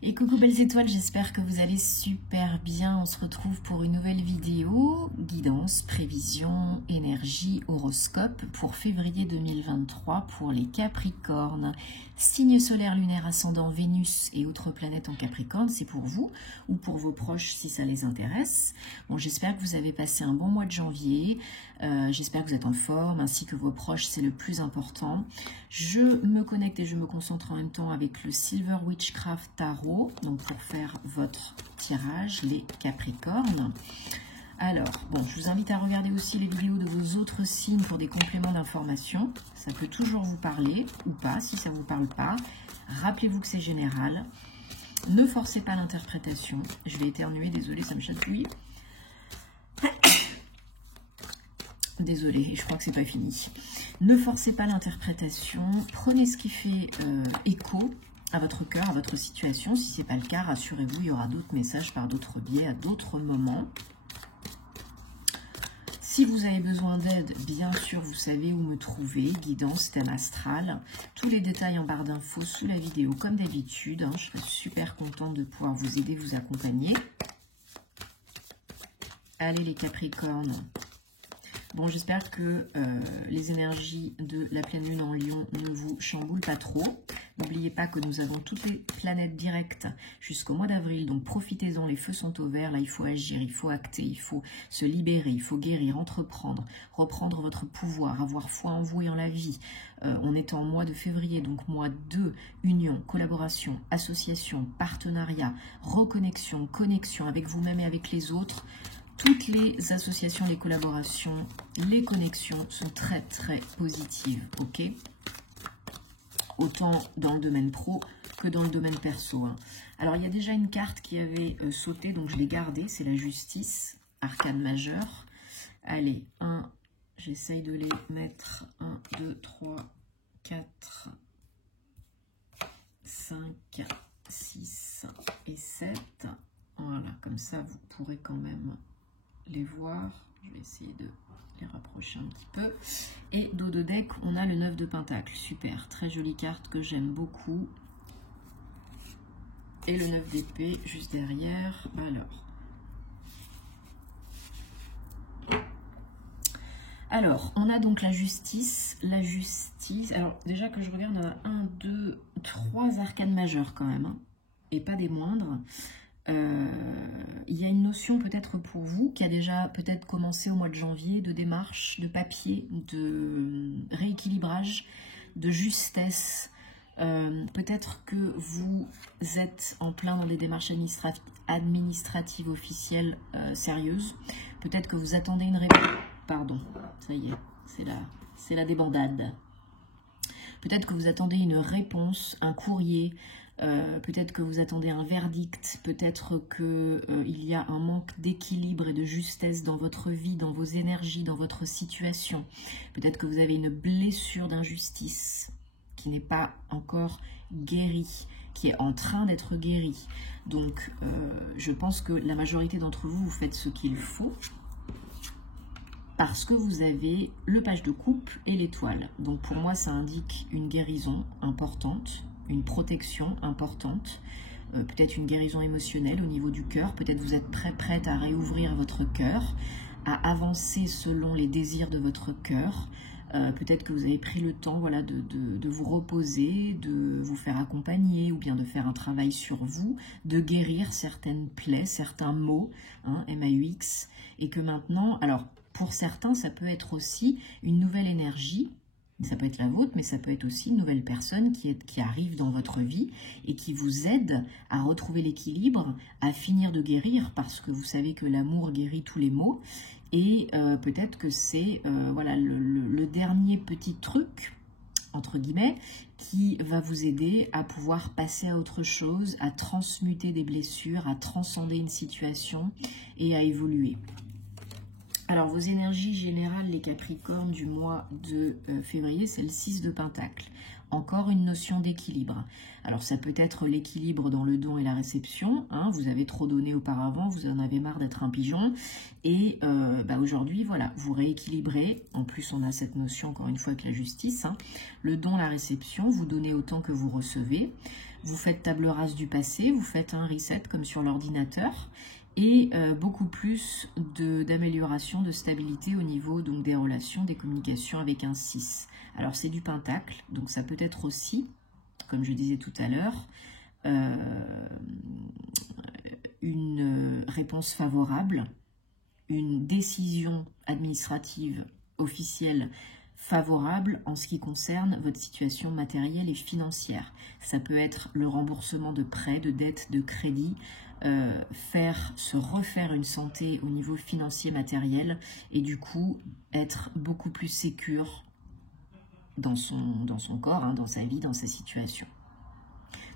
Et coucou belles étoiles, j'espère que vous allez super bien. On se retrouve pour une nouvelle vidéo, guidance, prévision, énergie, horoscope pour février 2023 pour les Capricornes. Signe solaire, lunaire, ascendant, Vénus et autres planètes en Capricorne, c'est pour vous ou pour vos proches si ça les intéresse. Bon, j'espère que vous avez passé un bon mois de janvier, j'espère que vous êtes en forme ainsi que vos proches, c'est le plus important. Je me connecte et je me concentre en même temps avec le Silver Witchcraft Tarot, donc pour faire votre tirage, les Capricornes. Alors, bon, je vous invite à regarder aussi les vidéos de vos autres signes pour des compléments d'information. Ça peut toujours vous parler ou pas, si ça ne vous parle pas. Rappelez-vous que c'est général. Ne forcez pas l'interprétation. Je vais éternuer, désolée, ça me chatouille. Désolée, je crois que c'est pas fini. Ne forcez pas l'interprétation. Prenez ce qui fait écho à votre cœur, à votre situation. Si ce n'est pas le cas, rassurez-vous, il y aura d'autres messages par d'autres biais, à d'autres moments. Si vous avez besoin d'aide, bien sûr, vous savez où me trouver. Guidance, thème astral. Tous les détails en barre d'infos sous la vidéo, comme d'habitude. Je serai super contente de pouvoir vous aider, vous accompagner. Allez les Capricornes. Bon, j'espère que les énergies de la pleine lune en Lion ne vous chamboulent pas trop. N'oubliez pas que nous avons toutes les planètes directes jusqu'au mois d'avril, donc profitez-en, les feux sont au vert, là il faut agir, il faut acter, il faut se libérer, il faut guérir, entreprendre, reprendre votre pouvoir, avoir foi en vous et en la vie. On est en mois de février, donc mois de union, collaboration, association, partenariat, reconnexion, connexion avec vous-même et avec les autres. Toutes les associations, les collaborations, les connexions sont très très positives, ok? Autant dans le domaine pro que dans le domaine perso. Alors, il y a déjà une carte qui avait sauté, donc je l'ai gardée, c'est la justice, arcane majeure. Allez, j'essaye de les mettre, 1, 2, 3, 4, 5, 6 et 7. Voilà, comme ça, vous pourrez quand même les voir. Je vais essayer de les rapprocher un petit peu. Et dos de deck, on a le 9 de Pentacle. Super, très jolie carte que j'aime beaucoup. Et le 9 d'épée juste derrière. Alors, on a donc la justice. La justice. Alors, déjà que je regarde, on a 1, 2, 3 arcanes majeures quand même. Et pas des moindres. Il y a une notion peut-être pour vous qui a déjà peut-être commencé au mois de janvier de démarche, de papier, de rééquilibrage, de justesse. Peut-être que vous êtes en plein dans des démarches administratives officielles sérieuses. Peut-être que vous attendez une réponse. Pardon, ça y est, c'est la débandade. Peut-être que vous attendez une réponse, un courrier. Peut-être que vous attendez un verdict, peut-être qu'il y a un manque d'équilibre et de justesse dans votre vie, dans vos énergies, dans votre situation. Peut-être que vous avez une blessure d'injustice qui n'est pas encore guérie, qui est en train d'être guérie. Donc, je pense que la majorité d'entre vous, vous faites ce qu'il faut parce que vous avez le page de coupe et l'étoile. Donc, pour moi, ça indique une guérison importante, une protection importante, peut-être une guérison émotionnelle au niveau du cœur, peut-être vous êtes prête à réouvrir votre cœur, à avancer selon les désirs de votre cœur, peut-être que vous avez pris le temps voilà, de vous reposer, de vous faire accompagner ou bien de faire un travail sur vous, de guérir certaines plaies, certains maux, MAUX, et que maintenant, alors pour certains ça peut être aussi une nouvelle énergie. Ça peut être la vôtre, mais ça peut être aussi une nouvelle personne qui arrive dans votre vie et qui vous aide à retrouver l'équilibre, à finir de guérir, parce que vous savez que l'amour guérit tous les maux. Et peut-être que c'est voilà, le dernier petit truc, entre guillemets, qui va vous aider à pouvoir passer à autre chose, à transmuter des blessures, à transcender une situation et à évoluer. Alors, vos énergies générales, les Capricornes, du mois de février, c'est le 6 de Pentacle. encore une notion d'équilibre. Alors ça peut être l'équilibre dans le don et la réception, hein, vous avez trop donné auparavant, vous en avez marre d'être un pigeon, et aujourd'hui, voilà, vous rééquilibrez. En plus, on a cette notion, encore une fois, avec la justice, hein, le don, la réception, vous donnez autant que vous recevez, vous faites table rase du passé, vous faites un reset comme sur l'ordinateur, et beaucoup plus d'amélioration, de stabilité au niveau donc, des relations, des communications avec un 6. Alors c'est du pentacle, donc ça peut être aussi, comme je disais tout à l'heure, une réponse favorable, une décision administrative officielle favorable en ce qui concerne votre situation matérielle et financière. Ça peut être le remboursement de prêts, de dettes, de crédits, se refaire une santé au niveau financier matériel et du coup être beaucoup plus sécure dans son corps, hein, dans sa vie, dans sa situation.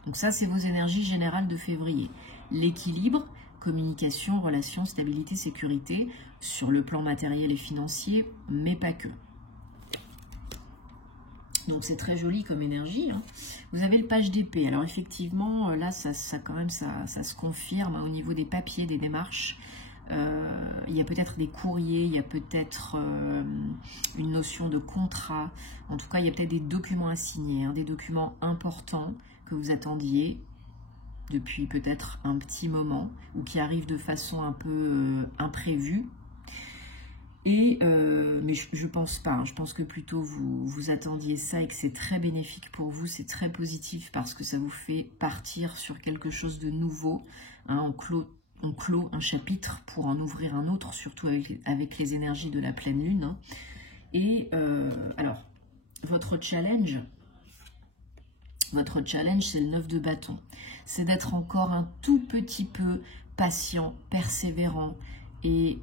Donc ça, c'est vos énergies générales de février. L'équilibre, communication, relations, stabilité, sécurité, sur le plan matériel et financier, mais pas que. Donc c'est très joli comme énergie, hein. Vous avez le page d'épée. Alors effectivement, là, ça se confirme, hein, au niveau des papiers, des démarches. Il y a peut-être des courriers, il y a peut-être une notion de contrat. En tout cas, il y a peut-être des documents à signer, hein, des documents importants que vous attendiez depuis peut-être un petit moment ou qui arrivent de façon un peu imprévue. Et mais je pense pas, hein, je pense que plutôt vous attendiez ça et que c'est très bénéfique pour vous, c'est très positif parce que ça vous fait partir sur quelque chose de nouveau, hein, on clôt un chapitre pour en ouvrir un autre, surtout avec les énergies de la pleine lune, hein. Et alors, votre challenge, c'est le 9 de bâton. C'est d'être encore un tout petit peu patient, persévérant et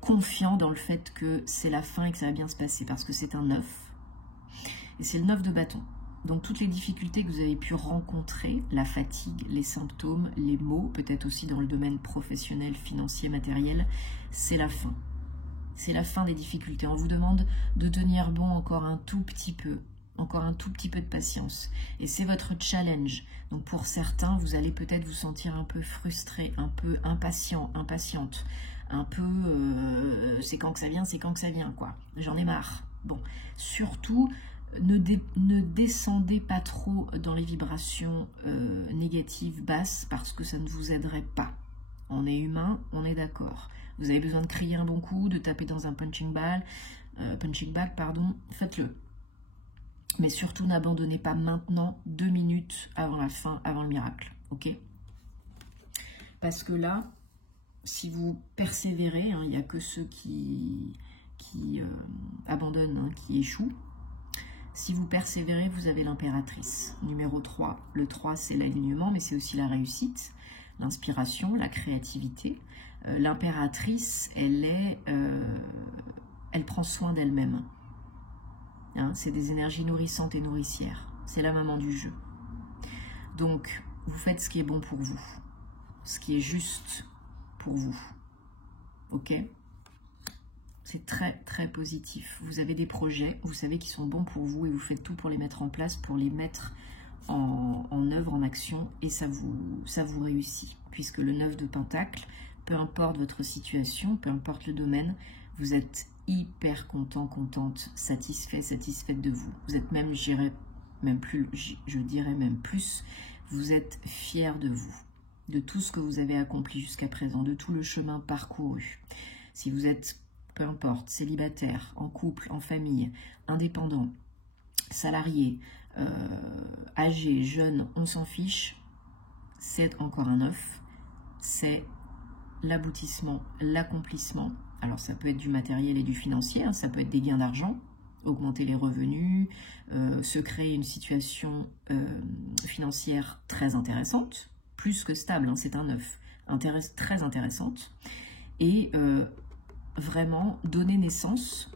confiant dans le fait que c'est la fin et que ça va bien se passer, parce que c'est un 9. Et c'est le 9 de bâton. Donc toutes les difficultés que vous avez pu rencontrer, la fatigue, les symptômes, les maux, peut-être aussi dans le domaine professionnel, financier, matériel, c'est la fin. C'est la fin des difficultés. On vous demande de tenir bon encore un tout petit peu. Encore un tout petit peu de patience. Et c'est votre challenge. Donc pour certains, vous allez peut-être vous sentir un peu frustré, un peu impatient, impatiente. Un peu, c'est quand que ça vient, quoi. J'en ai marre. Bon, surtout, ne descendez pas trop dans les vibrations négatives, basses, parce que ça ne vous aiderait pas. On est humain, on est d'accord. Vous avez besoin de crier un bon coup, de taper dans un punching bag, faites-le. Mais surtout, n'abandonnez pas maintenant, 2 minutes avant la fin, avant le miracle, ok? Parce que là, si vous persévérez, hein, il n'y a que ceux qui abandonnent, hein, qui échouent. Si vous persévérez, vous avez l'impératrice. Numéro 3. Le 3, c'est l'alignement, mais c'est aussi la réussite, l'inspiration, la créativité. L'impératrice, elle prend soin d'elle-même. Hein, c'est des énergies nourrissantes et nourricières. C'est la maman du jeu. Donc, vous faites ce qui est bon pour vous. Ce qui est juste pour vous. Ok? C'est très, très positif. Vous avez des projets, vous savez qu'ils sont bons pour vous et vous faites tout pour les mettre en place, pour les mettre en œuvre, en action, et ça vous réussit. Puisque le 9 de Pentacle, peu importe votre situation, peu importe le domaine, vous êtes hyper content, contente, satisfait, satisfaite de vous. Vous êtes même, je dirais même plus, vous êtes fier de vous, de tout ce que vous avez accompli jusqu'à présent, de tout le chemin parcouru. Si vous êtes, peu importe, célibataire, en couple, en famille, indépendant, salarié, âgé, jeune, on s'en fiche, c'est encore un 9, c'est l'aboutissement, l'accomplissement. Alors ça peut être du matériel et du financier, hein, ça peut être des gains d'argent, augmenter les revenus, se créer une situation financière très intéressante, plus que stable, hein, c'est un 9, très intéressante, et vraiment donner naissance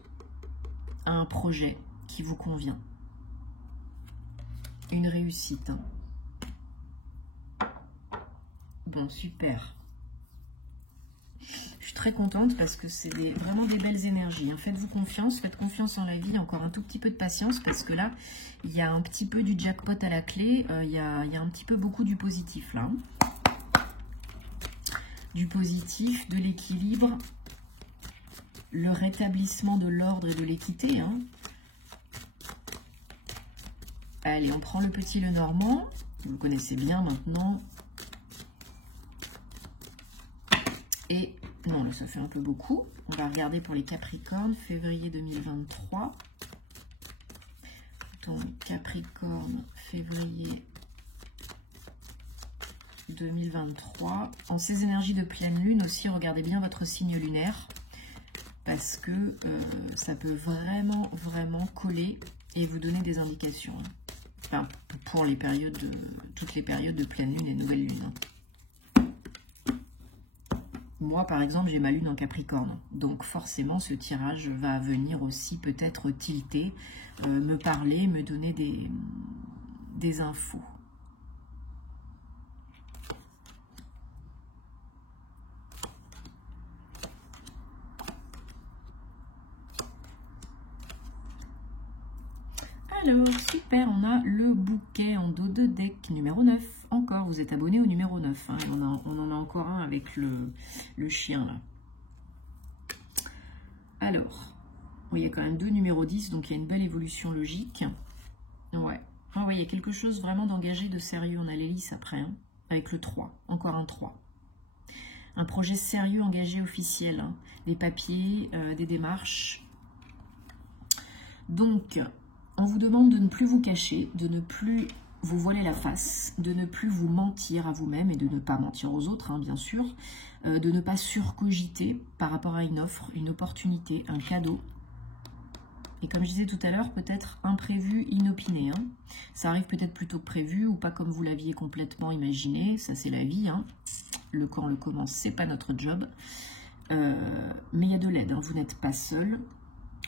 à un projet qui vous convient. Une réussite. Hein. Bon, super. Je suis très contente parce que c'est vraiment des belles énergies. Hein. Faites-vous confiance, faites confiance en la vie, encore un tout petit peu de patience parce que là, il y a un petit peu du jackpot à la clé, il y a un petit peu beaucoup du positif là. Du positif, de l'équilibre, le rétablissement de l'ordre et de l'équité. Hein. Allez, on prend le petit Lenormand, vous le connaissez bien maintenant. Et non, là ça fait un peu beaucoup. On va regarder pour les Capricornes, février 2023. Donc Capricorne, février 2023. En ces énergies de pleine lune aussi, regardez bien votre signe lunaire. Parce que ça peut vraiment, vraiment coller et vous donner des indications. Hein. Enfin, pour les périodes toutes les périodes de pleine lune et nouvelle lune. Hein. Moi, par exemple, j'ai ma lune en Capricorne. Donc, forcément, ce tirage va venir aussi peut-être tilter, me parler, me donner des infos. Alors, super, on a le bouquet en dos de deck numéro 9. Encore, vous êtes abonné au numéro 9. Hein, on en a encore un avec le chien, là. Alors, oui, il y a quand même 2 numéros 10, donc il y a une belle évolution logique. Ouais. Ah ouais, il y a quelque chose vraiment d'engagé, de sérieux. On a l'hélice après, hein, avec le 3. Encore un 3. Un projet sérieux, engagé, officiel. Hein, des papiers, des démarches. Donc... on vous demande de ne plus vous cacher, de ne plus vous voiler la face, de ne plus vous mentir à vous-même et de ne pas mentir aux autres, hein, bien sûr, de ne pas surcogiter par rapport à une offre, une opportunité, un cadeau. Et comme je disais tout à l'heure, peut-être imprévu, inopiné. Hein. Ça arrive peut-être plutôt que prévu ou pas comme vous l'aviez complètement imaginé. Ça, c'est la vie. Hein. Le quand, le comment, c'est pas notre job. Mais il y a de l'aide. Hein. Vous n'êtes pas seul.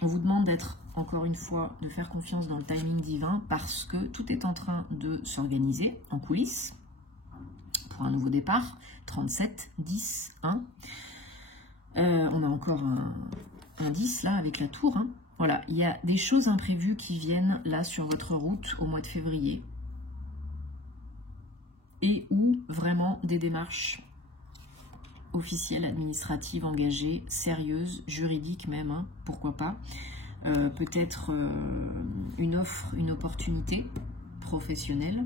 On vous demande d'être, encore une fois, de faire confiance dans le timing divin parce que tout est en train de s'organiser en coulisses pour un nouveau départ. 37, 10, 1. On a encore un 10 là avec la tour. Hein. Voilà, il y a des choses imprévues qui viennent là sur votre route au mois de février. Et où vraiment des démarches officielles, administratives, engagées, sérieuses, juridiques même, hein, pourquoi pas. Peut-être une offre, une opportunité professionnelle.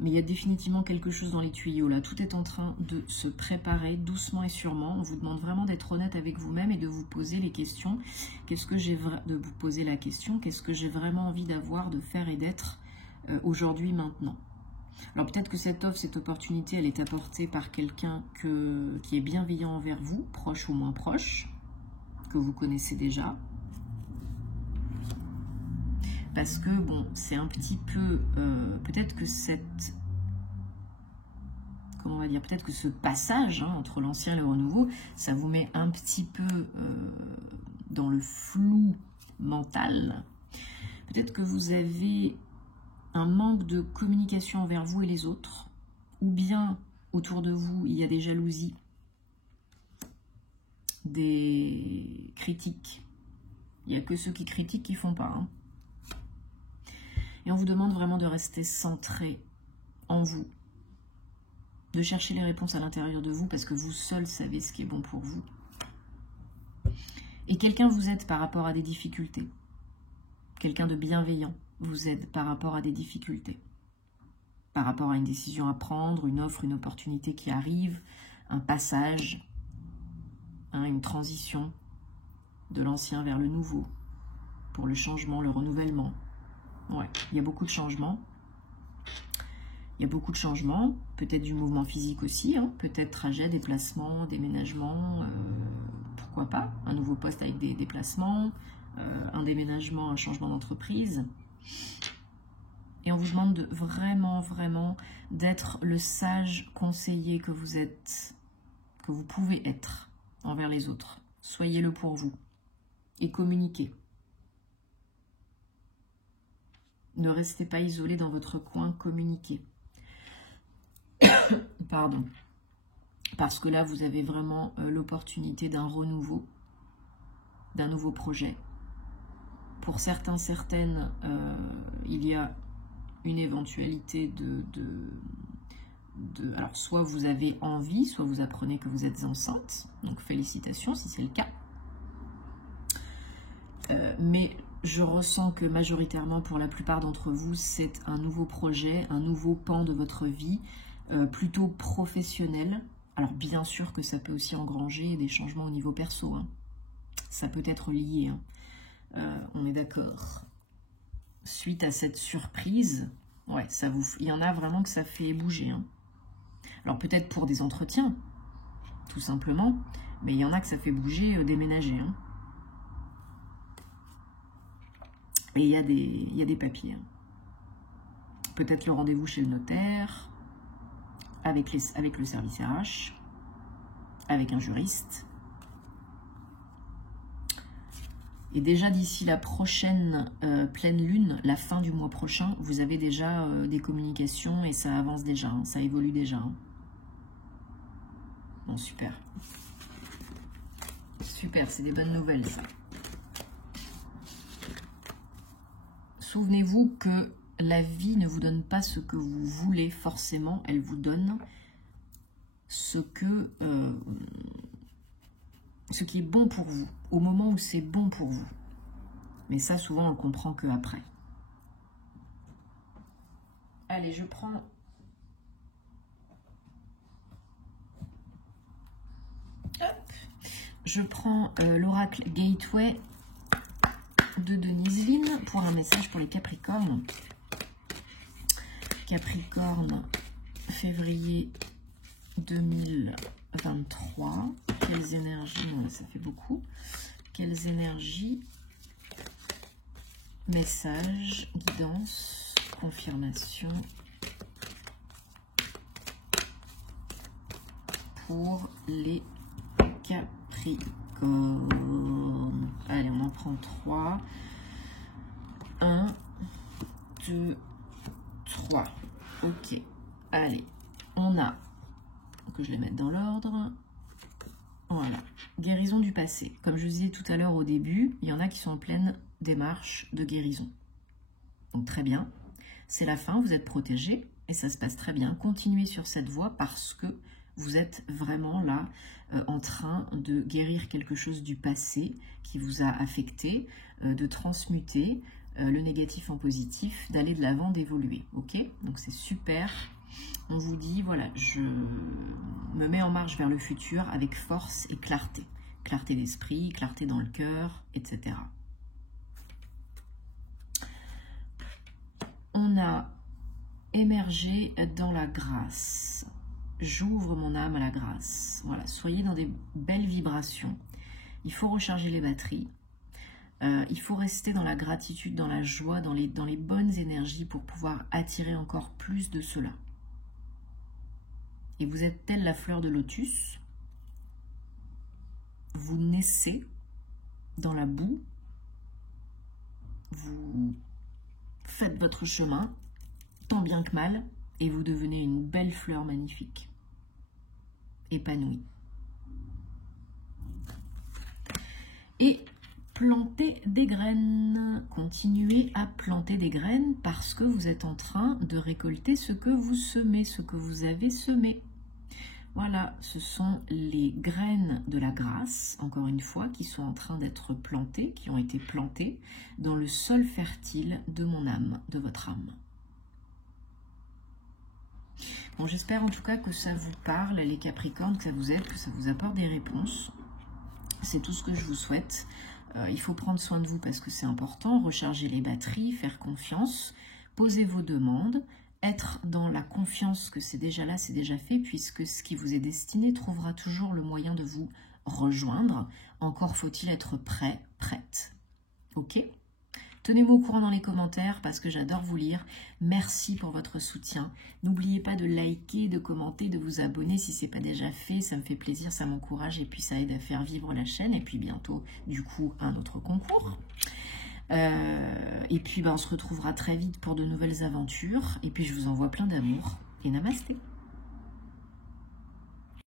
Mais il y a définitivement quelque chose dans les tuyaux là. Tout est en train de se préparer doucement et sûrement. On vous demande vraiment d'être honnête avec vous-même et de vous poser les questions. Qu'est-ce que j'ai de vous poser la question? Qu'est-ce que j'ai vraiment envie d'avoir, de faire et d'être aujourd'hui, maintenant? Alors peut-être que cette offre, cette opportunité, elle est apportée par quelqu'un qui est bienveillant envers vous, proche ou moins proche, que vous connaissez déjà. Parce que, bon, c'est un petit peu... peut-être que cette... Comment on va dire? Peut-être que ce passage hein, entre l'ancien et le renouveau, ça vous met un petit peu dans le flou mental. Peut-être que vous avez un manque de communication envers vous et les autres. Ou bien, autour de vous, il y a des jalousies, des critiques. Il n'y a que ceux qui critiquent qui ne font pas. Hein. Et on vous demande vraiment de rester centré en vous, de chercher les réponses à l'intérieur de vous parce que vous seul savez ce qui est bon pour vous. Et quelqu'un vous aide par rapport à des difficultés. Quelqu'un de bienveillant vous aide par rapport à des difficultés. Par rapport à une décision à prendre, une offre, une opportunité qui arrive, un passage, hein, une transition de l'ancien vers le nouveau, pour le changement, le renouvellement. Ouais, il y a beaucoup de changements. Il y a beaucoup de changements, peut-être du mouvement physique aussi, hein, peut-être trajet, déplacement, déménagement, pourquoi pas, un nouveau poste avec des déplacements, un déménagement, un changement d'entreprise. Et on vous demande de vraiment, vraiment d'être le sage conseiller que vous êtes, que vous pouvez être envers les autres. Soyez-le pour vous et communiquez. Ne restez pas isolé dans votre coin, communiquez. Pardon. Parce que là, vous avez vraiment l'opportunité d'un renouveau, d'un nouveau projet. Pour certains, certaines, il y a une éventualité alors, soit vous avez envie, soit vous apprenez que vous êtes enceinte. Donc, félicitations si c'est le cas. Mais je ressens que majoritairement, pour la plupart d'entre vous, c'est un nouveau projet, un nouveau pan de votre vie, plutôt professionnel. Alors, bien sûr que ça peut aussi engranger des changements au niveau perso. Hein. Ça peut être lié. Hein. On est d'accord. Suite à cette surprise, ouais, il y en a vraiment que ça fait bouger. Hein. Alors peut-être pour des entretiens, tout simplement, mais il y en a que ça fait bouger, déménager. Hein. Et il y a des papiers. Hein. Peut-être le rendez-vous chez le notaire, avec le service RH, avec un juriste. Et déjà d'ici la prochaine pleine lune, la fin du mois prochain, vous avez déjà des communications et ça avance déjà, hein, ça évolue déjà. Hein. Bon, super. Super, c'est des bonnes nouvelles, ça. Souvenez-vous que la vie ne vous donne pas ce que vous voulez forcément, elle vous donne ce qui est bon pour vous, au moment où c'est bon pour vous. Mais ça, souvent, on ne le comprend qu'après. Allez, je prends... Je prends l'oracle Gateway de Denise Lynn pour un message pour les Capricornes. Capricorne, février 2023. Quelles énergies, ça fait beaucoup. Quelles énergies, messages, guidance, confirmation pour les Capricornes. Allez, on en prend 3. 1, 2, 3. Ok. Allez, on a, que je les mette dans l'ordre. Voilà. Guérison du passé. Comme je vous disais tout à l'heure au début, il y en a qui sont en pleine démarche de guérison. Donc très bien. C'est la fin, vous êtes protégés et ça se passe très bien. Continuez sur cette voie parce que vous êtes vraiment là en train de guérir quelque chose du passé qui vous a affecté, de transmuter le négatif en positif, d'aller de l'avant, d'évoluer. Ok? Donc c'est super. On vous dit, voilà, je me mets en marche vers le futur avec force et clarté. Clarté d'esprit, clarté dans le cœur, etc. On a émergé dans la grâce. J'ouvre mon âme à la grâce. Voilà, soyez dans des belles vibrations. Il faut recharger les batteries. Il faut rester dans la gratitude, dans la joie, dans les bonnes énergies pour pouvoir attirer encore plus de cela. Et vous êtes telle la fleur de lotus. Vous naissez dans la boue. Vous faites votre chemin, tant bien que mal, et vous devenez une belle fleur magnifique, épanouie. Et plantez des graines. Continuez à planter des graines parce que vous êtes en train de récolter ce que vous semez, ce que vous avez semé. Voilà, ce sont les graines de la grâce, encore une fois, qui sont en train d'être plantées, qui ont été plantées dans le sol fertile de mon âme, de votre âme. Bon, j'espère en tout cas que ça vous parle, les Capricornes, que ça vous aide, que ça vous apporte des réponses. C'est tout ce que je vous souhaite. Il faut prendre soin de vous parce que c'est important, recharger les batteries, faire confiance, poser vos demandes, être dans la confiance que c'est déjà là, c'est déjà fait, puisque ce qui vous est destiné trouvera toujours le moyen de vous rejoindre. Encore faut-il être prêt, prête. Ok ? Tenez-moi au courant dans les commentaires parce que j'adore vous lire. Merci pour votre soutien. N'oubliez pas de liker, de commenter, de vous abonner si ce n'est pas déjà fait. Ça me fait plaisir, ça m'encourage et puis ça aide à faire vivre la chaîne. Et puis bientôt, du coup, un autre concours. Et puis, on se retrouvera très vite pour de nouvelles aventures. Et puis, je vous envoie plein d'amour. Et namasté.